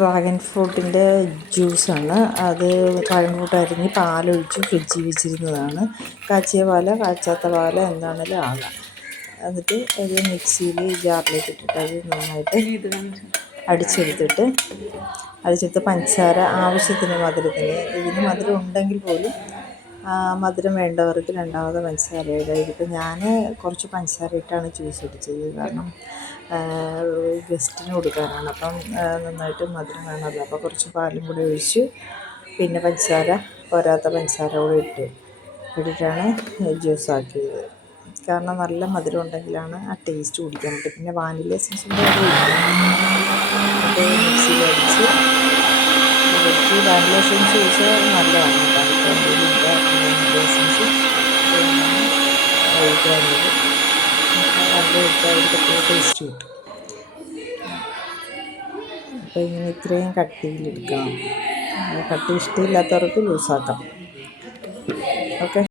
Dragon ഫ്രൂട്ടിൻ്റെ ജ്യൂസാണ്. അത് dragon fruit അരിഞ്ഞ് പാലൊഴിച്ച് ഫ്രിഡ്ജിൽ വെച്ചിരുന്നതാണ്. കാച്ചിയ പാല് കാച്ചാത്ത പാല് എന്താണെങ്കിലും ആകാം. എന്നിട്ട് ഒരു മിക്സിയിൽ ജാറിലേക്ക് ഇട്ടിട്ട് അത് നന്നായിട്ട് അടിച്ചെടുത്ത് പഞ്ചസാര ആവശ്യത്തിന് മധുരത്തിന്, ഇതിന് മധുരം ഉണ്ടെങ്കിൽ പോലും മധുരം വേണ്ടവർക്ക് രണ്ടാമത് പഞ്ചസാര ഇടുക. ഇതിപ്പോൾ ഞാൻ കുറച്ച് പഞ്ചസാര ഇട്ടാണ് ജ്യൂസ് അടിച്ചത്. കാരണം ഗസ്റ്റിന് കൊടുക്കാനാണ്. അപ്പം നന്നായിട്ട് മധുരം വേണമല്ലോ. അപ്പോൾ കുറച്ച് പാലും കൂടി ഒഴിച്ച് പിന്നെ പോരാത്ത പഞ്ചസാര കൂടി ഇട്ടിട്ടാണ് ജ്യൂസാക്കിയത്. കാരണം നല്ല മധുരം ഉണ്ടെങ്കിലാണ് ആ ടേസ്റ്റ് കുടിക്കാനായിട്ട്. പിന്നെ വാനില എസൻസ് കൂടെ മിക്സിയിൽ അടിച്ച് വാനില എസൻസ് യൂസ് നല്ലതാണ്. വാനില എസൻസ് ഒഴിക്കാറുണ്ട്. നല്ല ഒഴിച്ചാൽ ഒരു പ്രത്യേക ടേസ്റ്റ് കിട്ടും. അപ്പോൾ ഇങ്ങനെ ഇത്രയും കട്ടിയിലെടുക്കണം. കട്ടി ഇഷ്ടമില്ലാത്തവർക്ക് ലൂസാക്കാം. ഓക്കെ.